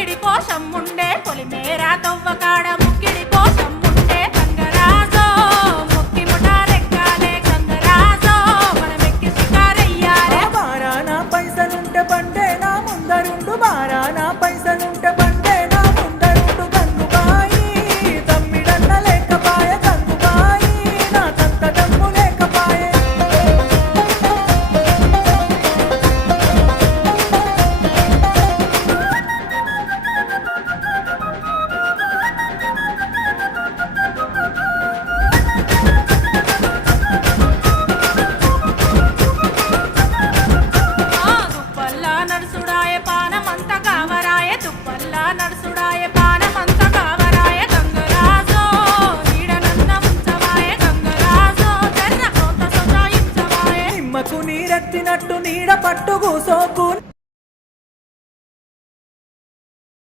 ముక్కిడి కోసం ఉండే పొలిమేరా తవ్వకాడ ముక్కిడి కోసం ఉండే గంగరాజో ముక్కి ముఠారెక్కాలే గంగరాజో మనమెక్కి షికారయ్యాలే బారానా పైసలుంటే బండే నా ముందరుండు బారానా పైసలుంటే బండే నా ముందరుండు గంగుబాయి తమ్మిడన్న లేకపాయ గంగుబాయి నా తంత దమ్ము లేకపాయే దుప్పల్లా నడుసుడాయ పానమంత కావరాయ దుప్పల్లా నడుసుడాయ పానమంత కావరాయ గంగరాజో నీడనన్న ఉంచవాయ గంగరాజో తెర్ర కోత సొచాయించవాయ నిమ్మకు నీరెత్తినట్టు నీడ పట్టు కూసోకు